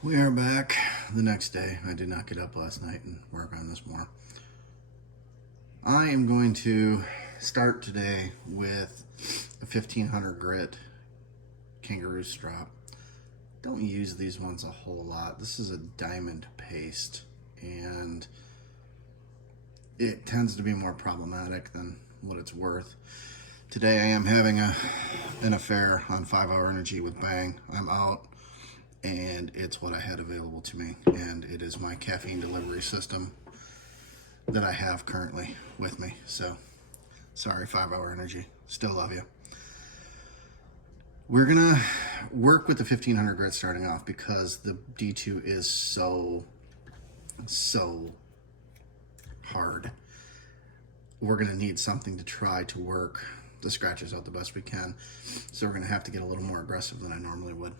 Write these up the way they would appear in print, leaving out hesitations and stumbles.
We are back the next day. I did not get up last night and work on this more. I am going to start today with a 1500 grit kangaroo strap. Don't use these ones a whole lot. This is a diamond paste and it tends to be more problematic than what it's worth. Today I am having an affair on 5-hour energy with Bang. I'm out and it's what I had available to me, and it is my caffeine delivery system that I have currently with me. So sorry, 5-hour energy, still love you. We're gonna work with the 1500 grit starting off because the D2 is so hard. We're gonna need something to try to work the scratches out the best we can, so we're gonna have to get a little more aggressive than I normally would.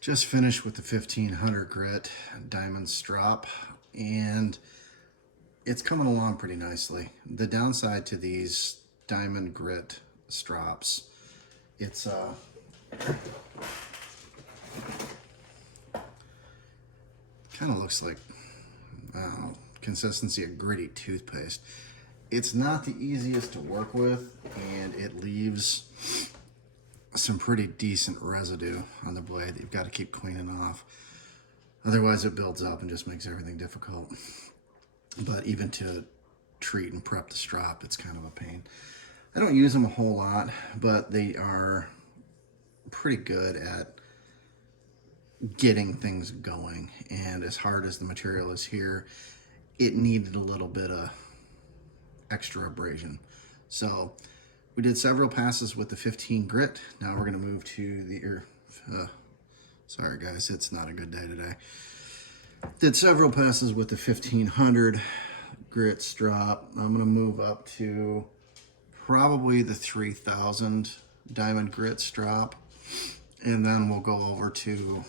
Just finished with the 1500 grit diamond strop, and it's coming along pretty nicely. The downside to these diamond grit strops, it's kind of looks like, I don't know, consistency of gritty toothpaste. It's not the easiest to work with, and it leaves some pretty decent residue on the blade that you've got to keep cleaning off. Otherwise it builds up and just makes everything difficult. But even to treat and prep the strap, it's kind of a pain. I don't use them a whole lot, but they are pretty good at getting things going. And as hard as the material is here, it needed a little bit of extra abrasion. So we did several passes with the 15 grit. Now we're gonna move to the, sorry guys, it's not a good day today. Did several passes with the 1500 grit strap. I'm gonna move up to probably the 3000 diamond grit strap. And then we'll go over to,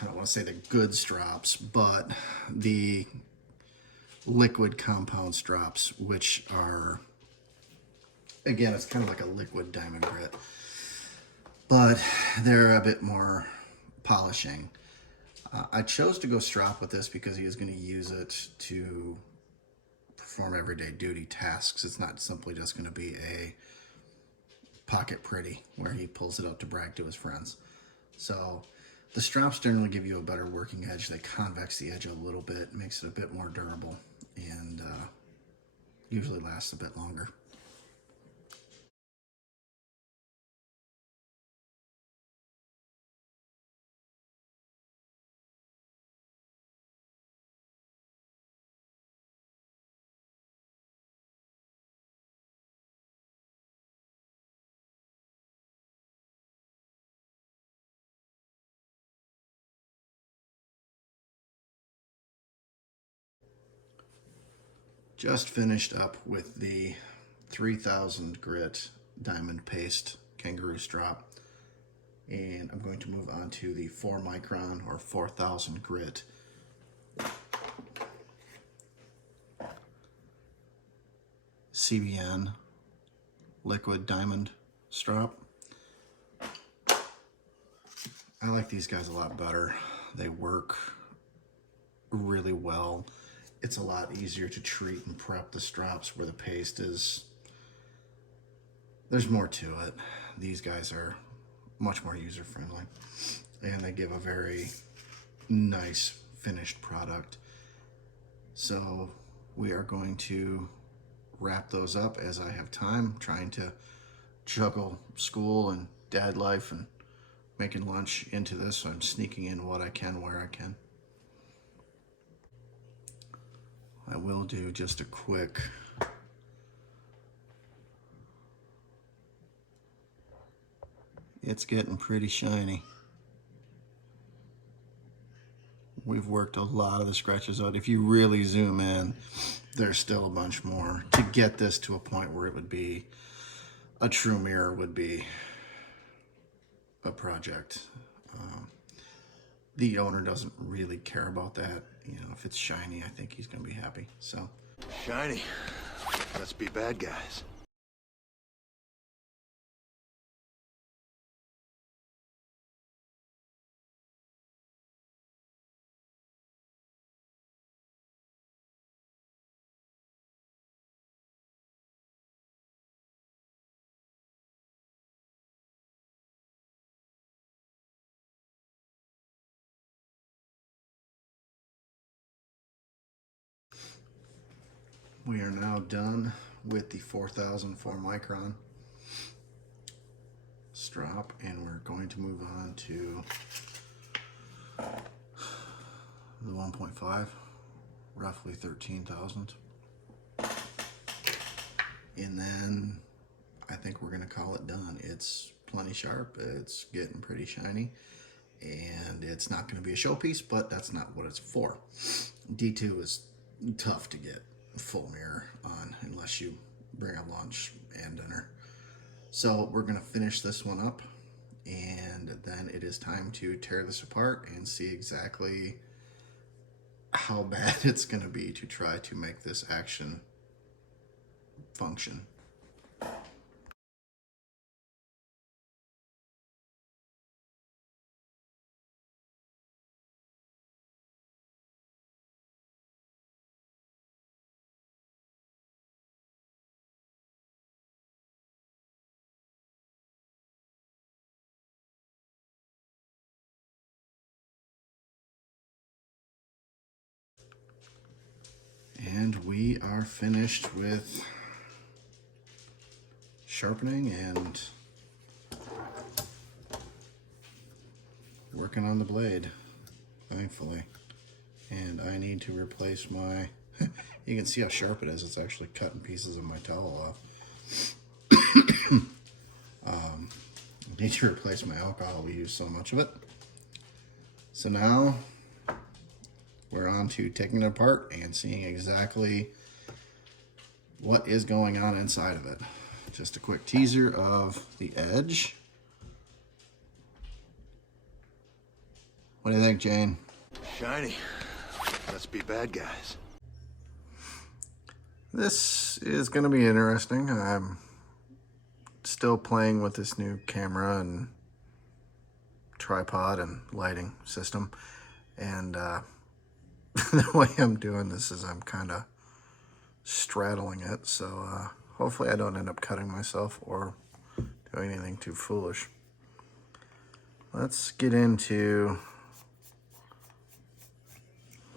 I don't wanna say the good straps, but the liquid compound straps, which are, again, it's kind of like a liquid diamond grit, but they're a bit more polishing. I chose to go strap with this because he is going to use it to perform everyday duty tasks. It's not simply just going to be a pocket pretty where he pulls it out to brag to his friends. So the straps generally give you a better working edge. They convex the edge a little bit, makes it a bit more durable, and usually lasts a bit longer. Just finished up with the 3000 grit diamond paste kangaroo strap, and I'm going to move on to the 4 micron or 4000 grit CBN liquid diamond strap. I like these guys a lot better. They work really well. It's a lot easier to treat and prep the straps where the paste is, there's more to it. These guys are much more user-friendly, and they give a very nice finished product. So we are going to wrap those up as I have time, trying to juggle school and dad life and making lunch into this, so I'm sneaking in what I can where I can. I will do just a quick it's getting pretty shiny. We've worked a lot of the scratches out. If you really zoom in, there's still a bunch more to get this to a point where it would be a true mirror, would be a project. The owner doesn't really care about that. You know, if it's shiny, I think he's gonna be happy. So shiny. Let's be bad guys. we are now done with the 4004 micron strop, and we're going to move on to the 1.5, roughly 13,000. And then I think we're gonna call it done. It's plenty sharp, it's getting pretty shiny, and it's not gonna be a showpiece, but that's not what it's for. D2 is tough to get full mirror on unless you bring a lunch and dinner. So we're gonna finish this one up, and then it is time to tear this apart and see exactly how bad it's gonna be to try to make this action function. And we are finished with sharpening and working on the blade, thankfully. And I need to replace my, you can see how sharp it is. It's actually cutting pieces of my towel off. I need to replace my alcohol. We use so much of it. So now we're on to taking it apart and seeing exactly what is going on inside of it. Just a quick teaser of the edge. What do you think, Jane? Shiny. Let's be bad guys. This is going to be interesting. I'm still playing with this new camera and tripod and lighting system. And the way I'm doing this is I'm kind of straddling it. So hopefully I don't end up cutting myself or doing anything too foolish. Let's get into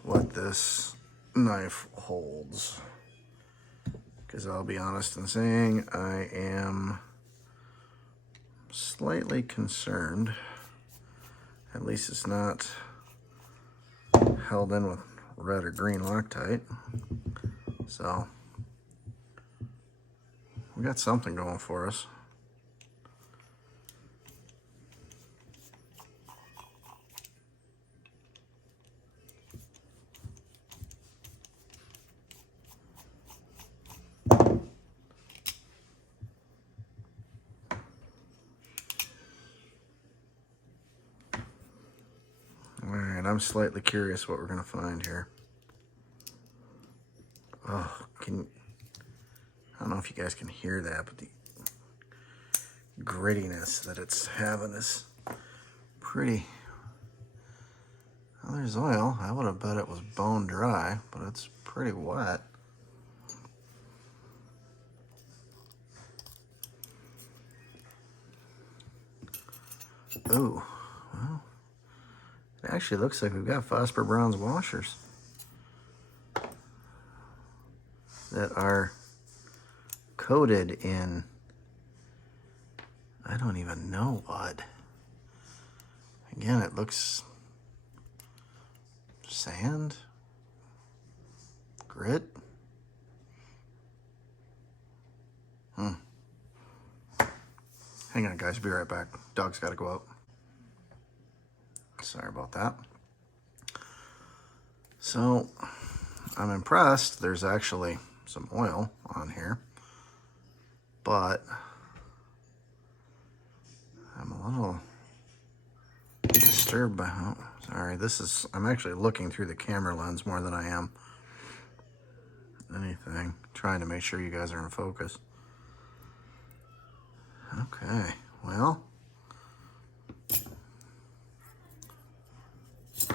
what this knife holds, because I'll be honest in saying I am slightly concerned. At least it's not held in with red or green Loctite. So we got something going for us. Alright, I'm slightly curious what we're going to find here. Oh, I don't know if you guys can hear that, but the grittiness that it's having is pretty. Well, there's oil. I would have bet it was bone dry, but it's pretty wet. Oh, well, it actually looks like we've got phosphor bronze washers that are coated in, I don't even know what. Again, it looks sand, grit. Hang on, guys. Be right back. Dog's got to go out. Sorry about that. So, I'm impressed. There's actually some oil on here, but I'm a little disturbed by how, sorry, I'm actually looking through the camera lens more than I am anything, trying to make sure you guys are in focus. Okay, well,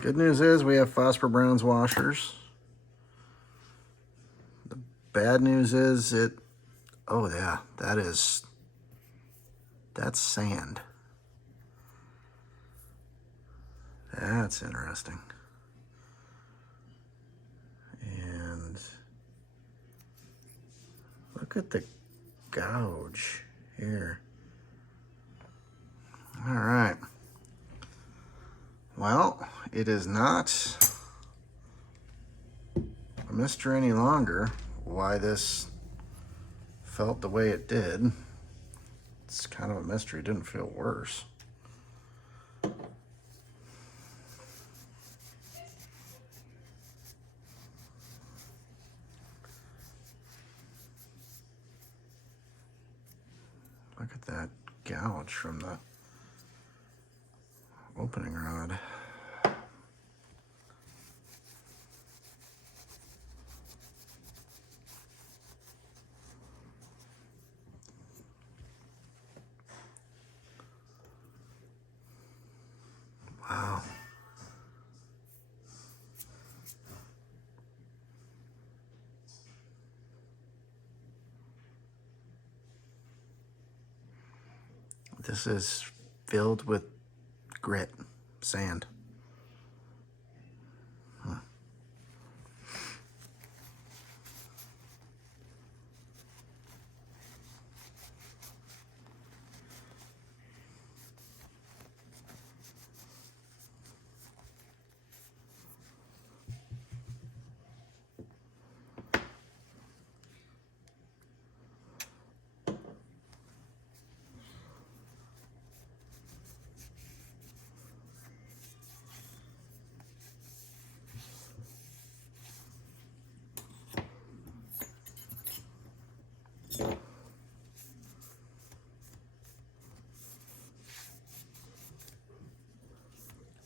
good news is we have phosphor bronze washers. The bad news is oh yeah, that's sand. That's interesting. And look at the gouge here. All right. Well, it is not a mystery any longer why this felt the way it did. It's kind of a mystery. It didn't feel worse. Look at that gouge from the opening rod. Wow. This is filled with grit, sand. Huh.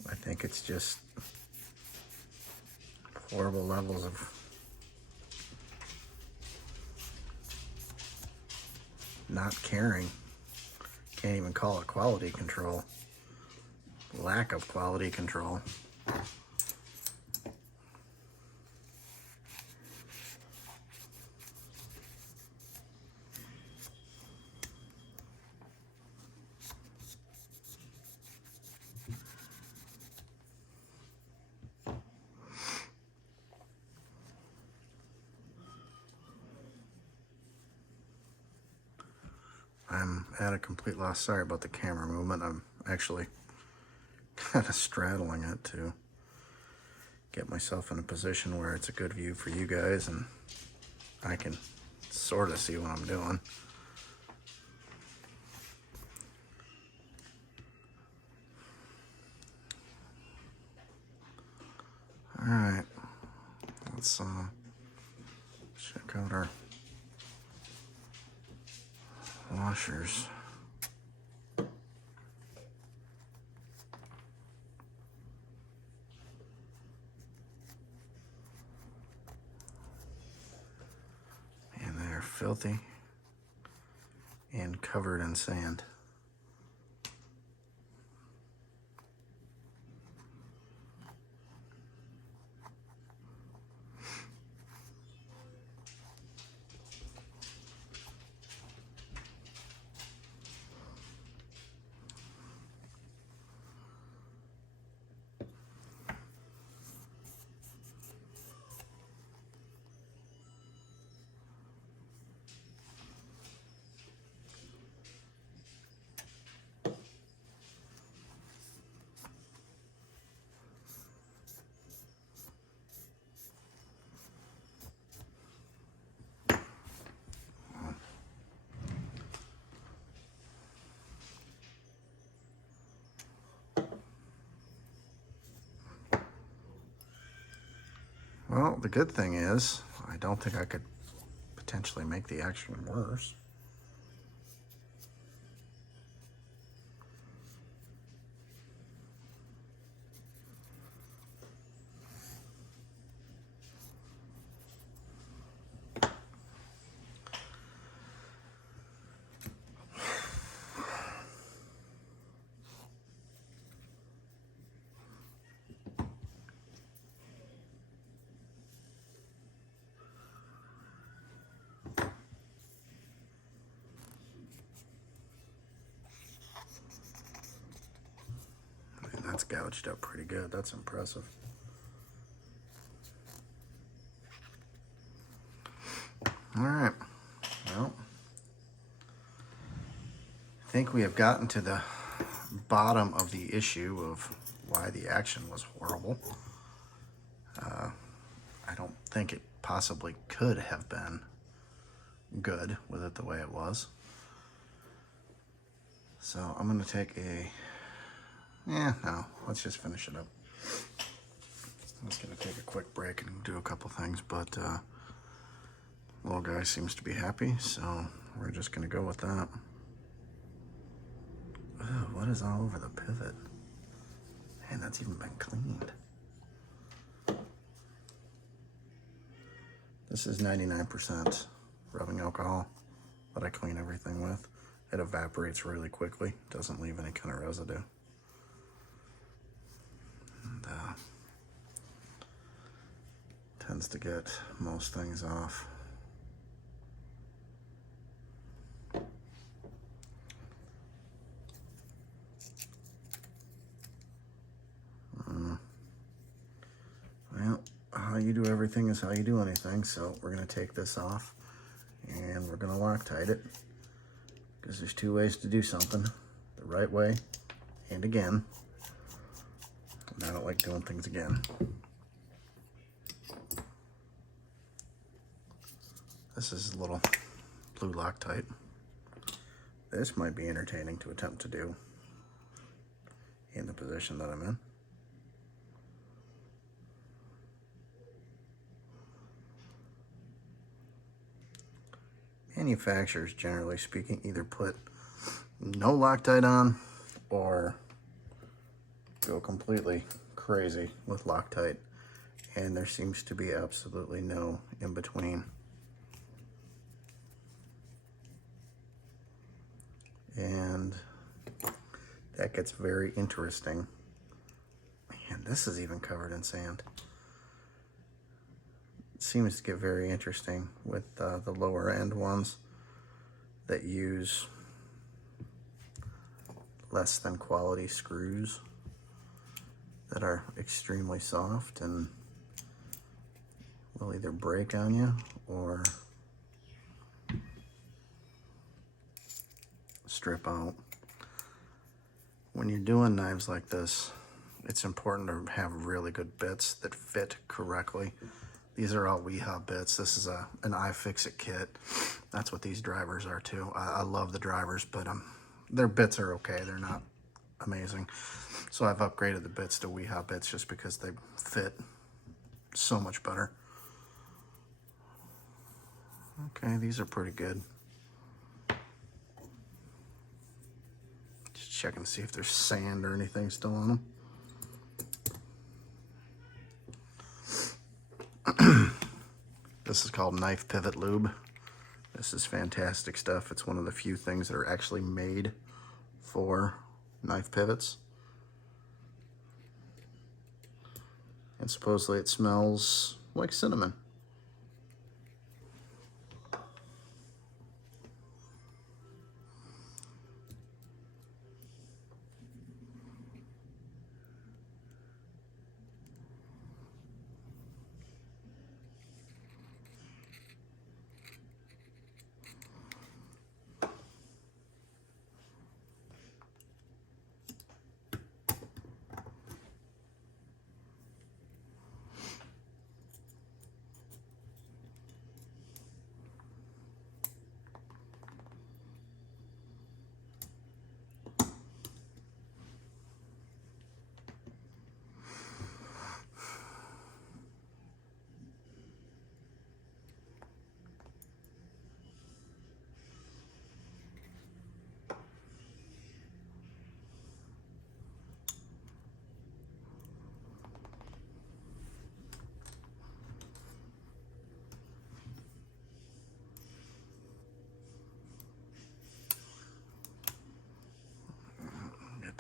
I think it's just horrible levels of not caring. Can't even call it quality control. Lack of quality control. I'm at a complete loss. Sorry about the camera movement. I'm actually kind of straddling it to get myself in a position where it's a good view for you guys and I can sort of see what I'm doing. All right, let's check out our washers. And they're filthy and covered in sand. the good thing is, I don't think I could potentially make the action worse. That's gouged up pretty good. That's impressive. All right. Well, I think we have gotten to the bottom of the issue of why the action was horrible. I don't think it possibly could have been good with it the way it was. So I'm going to take no, let's just finish it up. I'm just going to take a quick break and do a couple things, but little guy seems to be happy, so we're just going to go with that. Ooh, what is all over the pivot? Man, that's even been cleaned. This is 99% rubbing alcohol that I clean everything with. It evaporates really quickly, doesn't leave any kind of residue. And tends to get most things off. Well, how you do everything is how you do anything, so we're going to take this off and we're going to Loctite it, because there's two ways to do something: the right way and again. And I don't like doing things again. This is a little blue Loctite. This might be entertaining to attempt to do in the position that I'm in. Manufacturers, generally speaking, either put no Loctite on or go completely crazy with Loctite, and there seems to be absolutely no in between. And that gets very interesting. Man, this is even covered in sand. It seems to get very interesting with the lower end ones that use less than quality screws that are extremely soft and will either break on you or strip out. When you're doing knives like this, it's important to have really good bits that fit correctly. These are all WeHub bits. This is an iFixit kit. That's what these drivers are too. I love the drivers, but their bits are okay. They're not amazing. So I've upgraded the bits to WeHub bits just because they fit so much better. Okay, these are pretty good. Just checking to see if there's sand or anything still on them. This is called Knife Pivot Lube. This is fantastic stuff. It's one of the few things that are actually made for knife pivots. And supposedly it smells like cinnamon.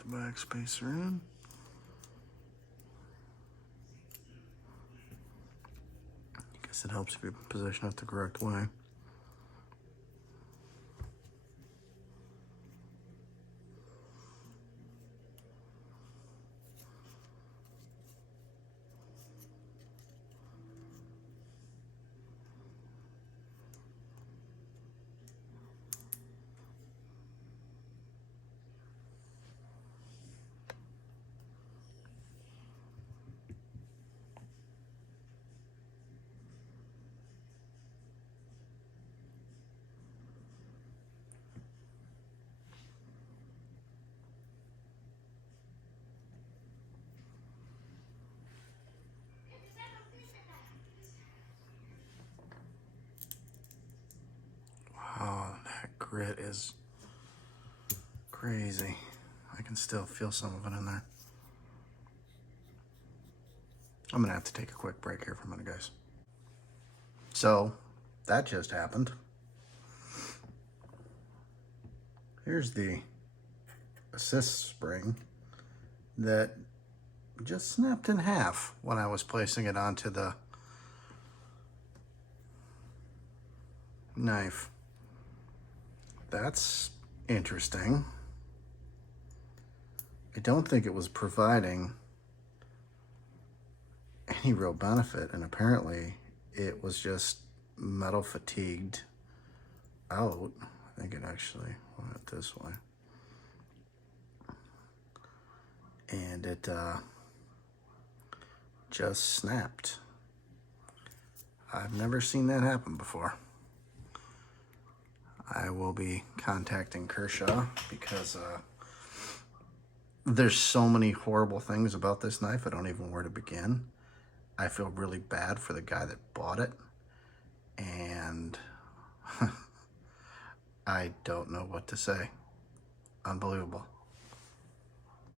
the back spacer in. I guess it helps if you position it the correct way. Oh, that grit is crazy. I can still feel some of it in there. I'm gonna have to take a quick break here for a minute, guys. So, that just happened. Here's the assist spring that just snapped in half when I was placing it onto the knife. That's interesting. I don't think it was providing any real benefit, and apparently it was just metal fatigued out. I think it actually went this way. And it just snapped. I've never seen that happen before. I will be contacting Kershaw because there's so many horrible things about this knife. I don't even know where to begin. I feel really bad for the guy that bought it, and I don't know what to say. Unbelievable.